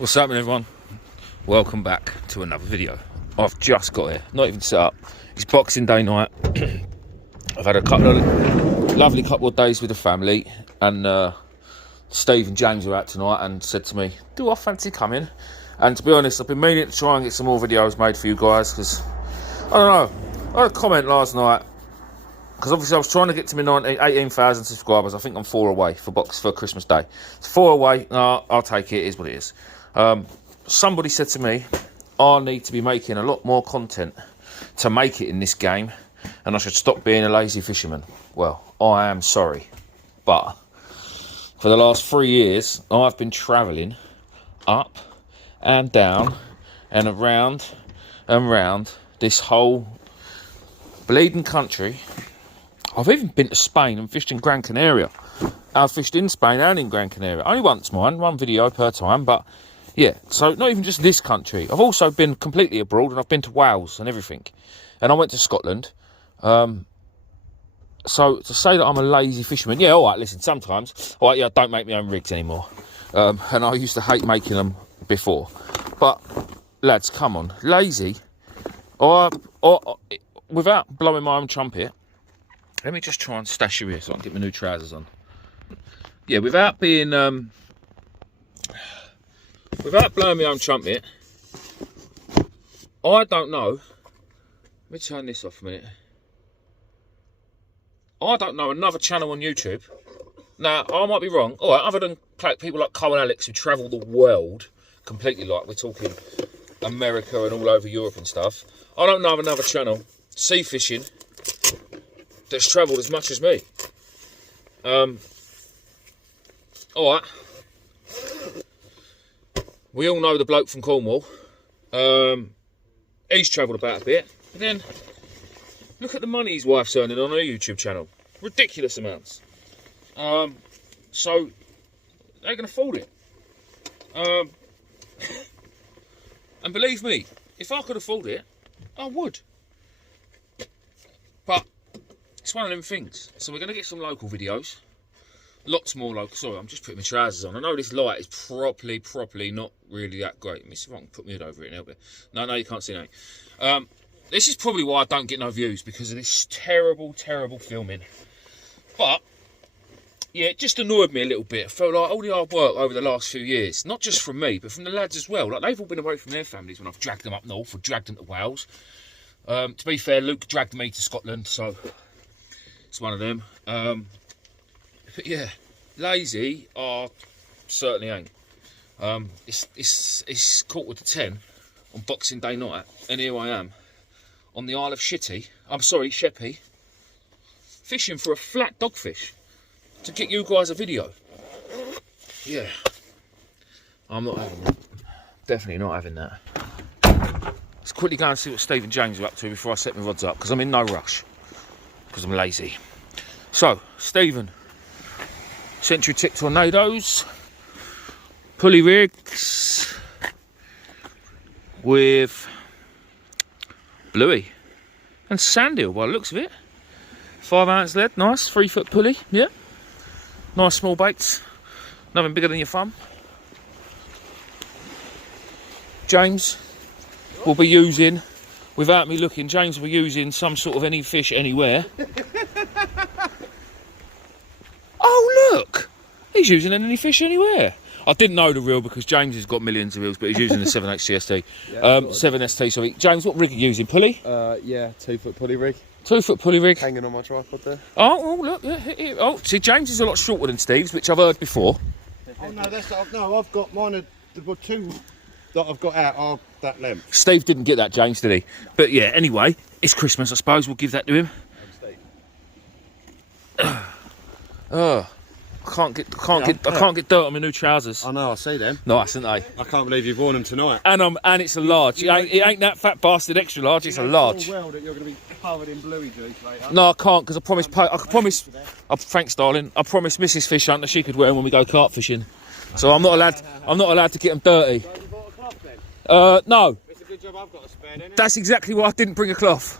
What's happening, everyone? Welcome back to another video. I've just got here, not even set up. It's Boxing Day night. I've had a lovely couple of days with the family, and Steve and James are out tonight and said to me, do I fancy coming? And to be honest, I've been meaning to try and get some more videos made for you guys, because I don't know, I had a comment last night, because obviously I was trying to get to my 18,000 subscribers. I think I'm 4 away for Christmas Day. It's 4 away. No, I'll take it. It is what it is. Somebody said to me, I need to be making a lot more content to make it in this game, and I should stop being a lazy fisherman. Well, I am sorry, but for the last 3 years, I've been travelling up and down and around and round this whole bleeding country. I've even been to Spain and fished in Gran Canaria. I've fished in Spain and in Gran Canaria. Only once, one video per time, but yeah, so not even just this country. I've also been completely abroad, and I've been to Wales and everything. And I went to Scotland. So to say that I'm a lazy fisherman, yeah, all right, listen, sometimes, all right, yeah, I don't make my own rigs anymore. And I used to hate making them before. But, lads, come on, lazy, or without blowing my own trumpet, let me just try and stash you here so I can get my new trousers on. Yeah, without being, without blowing my own trumpet, I don't know. Let me turn this off a minute. I don't know another channel on YouTube. Now, I might be wrong. All right, other than people like Cole and Alex who travel the world completely, like we're talking America and all over Europe and stuff. I don't know of another channel, sea fishing, that's travelled as much as me. All right. We all know the bloke from Cornwall. He's travelled about a bit. But then, look at the money his wife's earning on her YouTube channel. Ridiculous amounts. So, they can afford it. And believe me, if I could afford it, I would. But, it's one of them things. So we're going to get some local videos. Lots more local. Sorry, I'm just putting my trousers on. I know this light is properly not really that great. Let me see if I can put my hood over it and help it. No, you can't see anything. This is probably why I don't get no views, because of this terrible filming. But, yeah, it just annoyed me a little bit. I felt like all the hard work over the last few years, not just from me, but from the lads as well. Like, they've all been away from their families when I've dragged them up north or dragged them to Wales. To be fair, Luke dragged me to Scotland, so it's one of them. But yeah, lazy, I certainly ain't. It's 10:15 on Boxing Day night, and here I am on the Isle of Sheppey, fishing for a flat dogfish to get you guys a video. Yeah, I'm not having that. Definitely not having that. Let's quickly go and see what Steve and James are up to before I set my rods up, because I'm in no rush, because I'm lazy. So, Stephen, Century Tip Tornadoes, pulley rigs with bluey and sandeel by the looks of it. 5 ounce lead, nice, 3 foot pulley, yeah. Nice small baits, nothing bigger than your thumb. James will be using, without me looking, James will be using some sort of any fish anywhere. Oh look, he's using any fish anywhere. I didn't know the reel because James has got millions of reels, but he's using the 7H CST. Yeah, 7ST, sorry. James, what rig are you using? Pulley? Yeah, 2 foot pulley rig. 2 foot pulley rig. Hanging on my tripod there. Oh, look. Yeah. Oh, see, James is a lot shorter than Steve's, which I've heard before. Oh, no, I've got mine, the 2 that I've got out are that length. Steve didn't get that, James, did he? But yeah, anyway, it's Christmas, I suppose. We'll give that to him. I can't get dirt on my new trousers. I know, I see them. Nice, aren't they? I can't believe you've worn them tonight. And it's a large. It ain't that fat bastard extra large. It's a large. Well, that you're going to be covered in bluey juice later. No, I can't, because thanks, darling. I promised Mrs. Fish Hunter she could wear them when we go carp fishing. So I'm not allowed to get them dirty. So you bought a cloth then? No. It's a good job I've got a spare, isn't it? That's exactly why I didn't bring a cloth.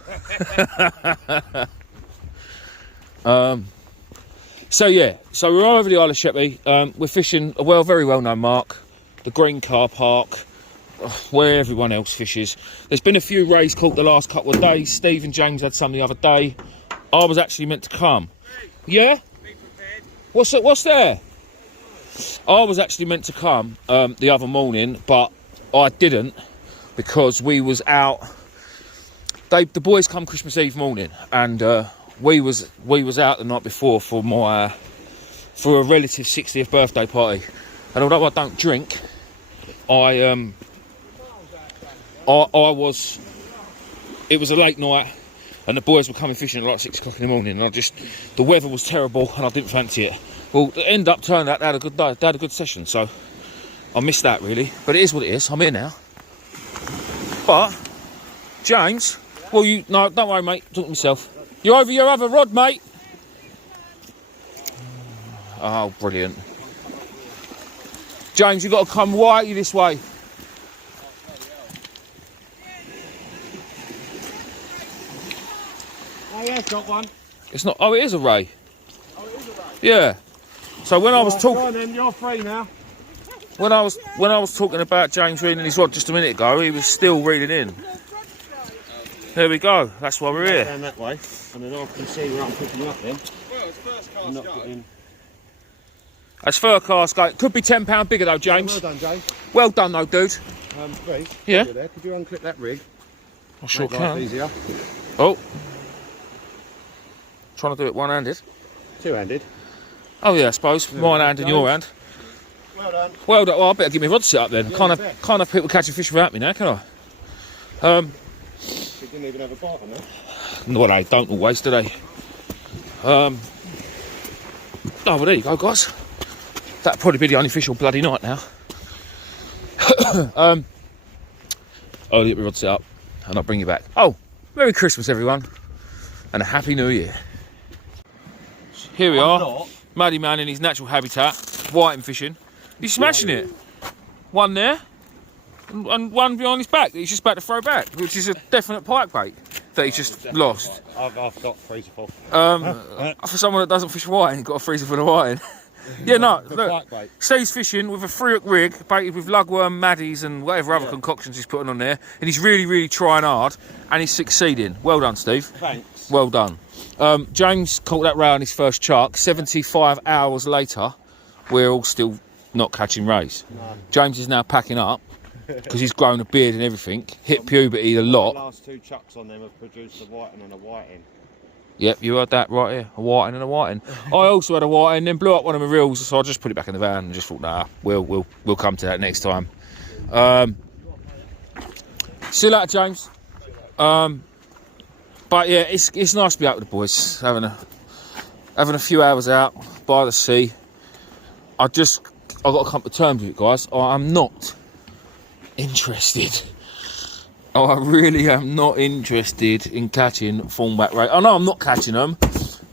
So yeah, so we're over the Isle of Sheppey. We're fishing a very well-known mark the green car park, where everyone else fishes. There's been a few rays caught the last couple of days. Steve and James had some the other day. I was actually meant to come. Yeah? What's there? I was actually meant to come the other morning, but I didn't because we was out. The boys come Christmas Eve morning, and we was out the night before for a relative's 60th birthday party. And although I don't drink, it was a late night, and the boys were coming fishing at like 6 o'clock in the morning, and the weather was terrible, and I didn't fancy it. Well, it ended up turning out they had a good day, they had a good session, so I missed that really. But it is what it is. I'm here now. But James, well, no, don't worry, mate. Talk to myself. You over your other rod, mate? Oh, brilliant. James, you've got to come righty this way. Oh yeah, got one. It's not. Oh, it is a ray. Oh, it is a ray. Yeah. So when I was talking, then you're free now. when I was talking about James reading his rod just a minute ago, he was still reading in. There we go. That's why we're here. Down that way, and then I can see where I'm picking up then. Well, it's first cast go. That's fur cast go. It could be £10 bigger though, James. Well done, James. Well done though, dude. Please. Yeah. There. Could you unclip that rig? I sure Make life can. Easier. Oh. Trying to do it one-handed. Two-handed. Oh yeah, I suppose. Mine hand and your hand. Well done. Well done. Well, I better give me a rod sit up then. Yeah, Can't have people catching fish without me now, can I? You didn't even have a bite on that. Well, they don't always, do they? Oh, well, there you go, guys. That'll probably be the only fish all bloody night now. I'll get my rod set up and I'll bring you back. Oh, Merry Christmas, everyone, and a Happy New Year. Here we are. Maddie Man in his natural habitat, whiting fishing. He's smashing it. One there, and one behind his back that he's just about to throw back, which is a definite pike bait that he's just lost. I've got freezer full. For someone that doesn't fish whiting, he's got a freezer full of whiting. Yeah, no, look, Steve's fishing with a 3-hook rig, baited with lugworm, maddies and whatever other concoctions he's putting on there, and he's really, really trying hard, and he's succeeding. Well done, Steve. Thanks. Well done. James caught that ray on his first chuck. 75 hours later, we're all still not catching rays. No. James is now packing up, because he's grown a beard and everything, hit puberty a lot. The last 2 chucks on them have produced a whiting and a whiting. Yep, you heard that right here. A whiting and a whiting. I also had a whiting, then blew up one of my reels, so I just put it back in the van and just thought, nah, we'll come to that next time. See you later, James. But yeah, it's nice to be out with the boys, having a few hours out by the sea. I've got to come to terms with it, guys. I'm not interested. I really am not interested in catching thornback ray. I know I'm not catching them,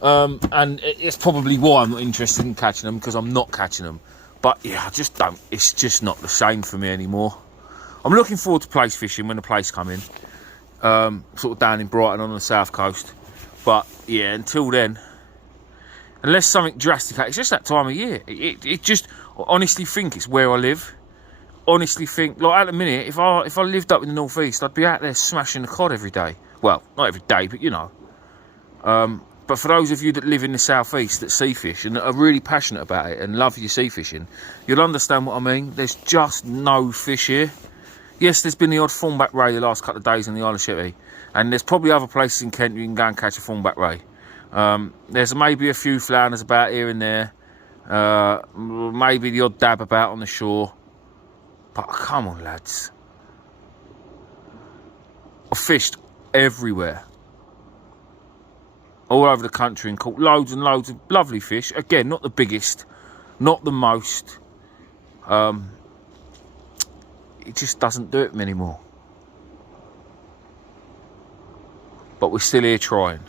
and it's probably why I'm not interested in catching them, because I'm not catching them. But yeah, I just don't. It's just not the same for me anymore. I'm looking forward to place fishing when the place come in, sort of down in Brighton on the south coast. But yeah, until then, unless something drastic, it's just that time of year. It just, I honestly think it's where I live. Honestly think, like at the minute, if I lived up in the northeast, I'd be out there smashing the cod every day. Well, not every day, but you know. But for those of you that live in the southeast that sea fish and that are really passionate about it and love your sea fishing, you'll understand what I mean. There's just no fish here. Yes, there's been the odd thornback ray the last couple of days in the Isle of Sheppey, and there's probably other places in Kent you can go and catch a thornback ray. There's maybe a few flounders about here and there, maybe the odd dab about on the shore. But come on, lads. I've fished everywhere. All over the country and caught loads and loads of lovely fish. Again, not the biggest, not the most. It just doesn't do it anymore. But we're still here trying.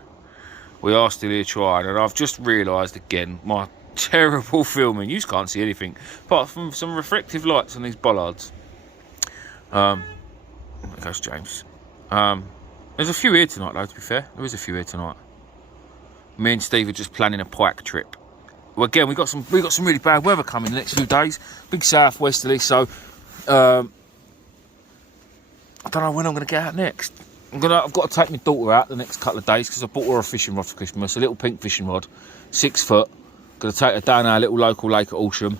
We are still here trying. And I've just realised again, my terrible filming. You can't see anything apart from some reflective lights on these bollards. There goes James. There's a few here tonight though, to be fair. There is a few here tonight. Me and Steve are just planning a pike trip. Well, again, we got some really bad weather coming the next few days. Big southwesterly, so I don't know when I'm going to get out next. I've got to take my daughter out the next couple of days because I bought her a fishing rod for Christmas, a little pink fishing rod, 6 foot. Going to take her down our little local lake at Horsham,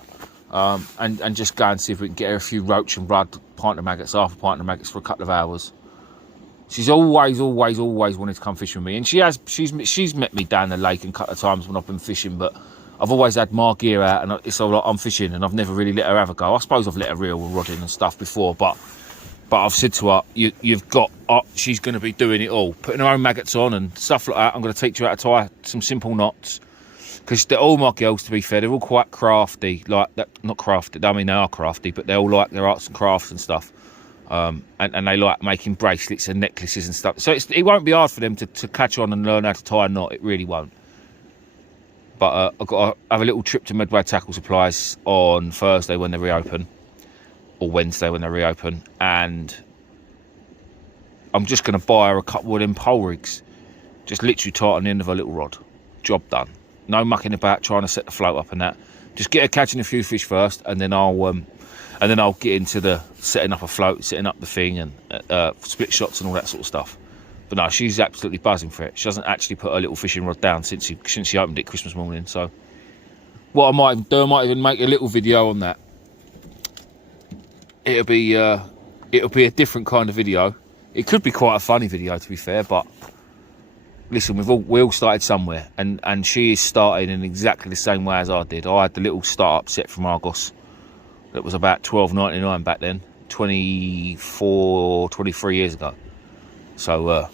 and just go and see if we can get her a few roach and rudd, pint of maggots, half a pint of maggots for a couple of hours. She's always wanted to come fishing with me, and she's met me down the lake a couple of times when I've been fishing, but I've always had my gear out and it's all like I'm fishing, and I've never really let her have a go. I suppose I've let her reel and rod in and stuff before, but I've said to her, you've got, she's going to be doing it all, putting her own maggots on and stuff like that. I'm going to teach her how to tie some simple knots, because they're all my girls, to be fair. They're all quite crafty, like that. Not crafty, I mean they are crafty, but they all like their arts and crafts and stuff. And they like making bracelets and necklaces and stuff. So it won't be hard for them to catch on and learn how to tie a knot. It really won't. But I've got to have a little trip to Medway Tackle Supplies on Thursday when they reopen, or Wednesday when they reopen, and I'm just going to buy her a couple of them pole rigs. Just literally tie it on the end of a little rod. Job done. No mucking about trying to set the float up and that. Just get her catching a few fish first, and then I'll get into the setting up a float, setting up the thing, and split shots and all that sort of stuff. But no, she's absolutely buzzing for it. She hasn't actually put her little fishing rod down since she opened it Christmas morning. So what I might even do, I might even make a little video on that. It'll be a different kind of video. It could be quite a funny video, to be fair, but listen, we all started somewhere, and she is starting in exactly the same way as I did. I had the little start-up set from Argos that was about $12.99 back then, 23 years ago. So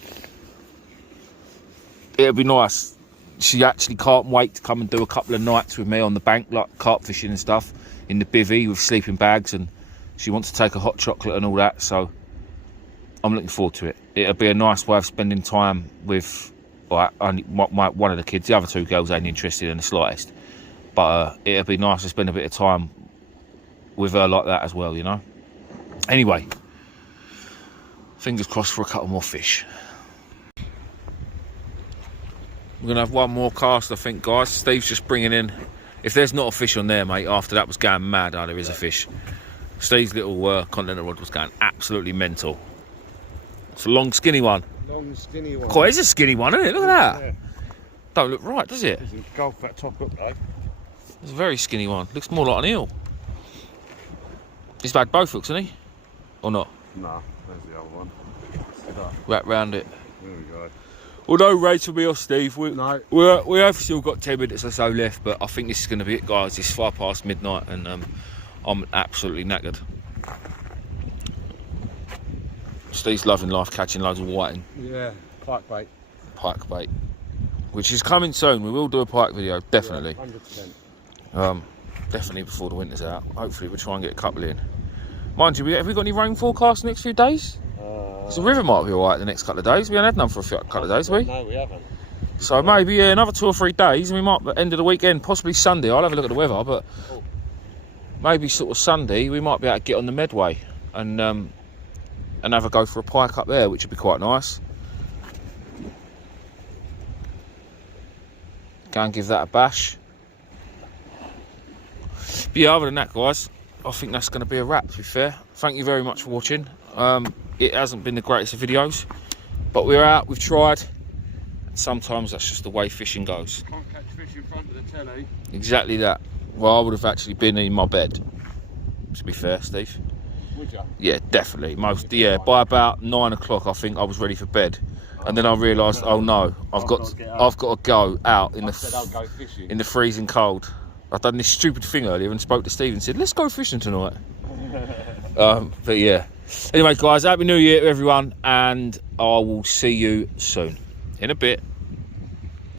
it'll be nice. She actually can't wait to come and do a couple of nights with me on the bank, like carp fishing and stuff, in the bivvy with sleeping bags, and she wants to take a hot chocolate and all that. So I'm looking forward to it. It'll be a nice way of spending time with only one of the kids. The other 2 girls ain't interested in the slightest, but it'll be nice to spend a bit of time with her like that as well, you know. Anyway, fingers crossed for a couple more fish. We're gonna have one more cast, I think, guys. Steve's just bringing in, if there's not a fish on there, mate, after that was going mad. There is a fish. Steve's little continental rod was going absolutely mental. It's a long skinny one. Long skinny one. Oh, it's a skinny one, isn't it? Look at that. Yeah. Don't look right, does it? Doesn't golf that top up though. It's a very skinny one. Looks more like an eel. He's had both hooks, hasn't he? Or not? Nah, there's the other one. Wrap round it. There we go. Well, no race for me or Steve. No. We have still got 10 minutes or so left, but I think this is going to be it, guys. It's far past midnight, and I'm absolutely knackered. Steve's loving life, catching loads of whiting. Yeah, pike bait. Pike bait. Which is coming soon. We will do a pike video, definitely. Yeah, 100%. Definitely before the winter's out. Hopefully we'll try and get a couple in. Mind you, have we got any rain forecast the next few days? The river might be alright the next couple of days. We haven't had none for a couple of days, have we? No, we haven't. So maybe another 2 or 3 days, and we might, end of the weekend, possibly Sunday. I'll have a look at the weather, but maybe sort of Sunday we might be able to get on the Medway and have a go for a pike up there, which would be quite nice. Go and give that a bash. But yeah, other than that, guys, I think that's going to be a wrap, to be fair. Thank you very much for watching. It hasn't been the greatest of videos, but we're out, we've tried. And sometimes that's just the way fishing goes. Can't catch fish in front of the telly. Exactly that. Well, I would have actually been in my bed, to be fair, Steve. Would you? Yeah, definitely. By about 9 o'clock, I think I was ready for bed. And then I realised, oh no, I've got to go out in the freezing cold. I've done this stupid thing earlier and spoke to Steve and said, let's go fishing tonight. But yeah. Anyway, guys, Happy New Year to everyone, and I will see you soon. In a bit.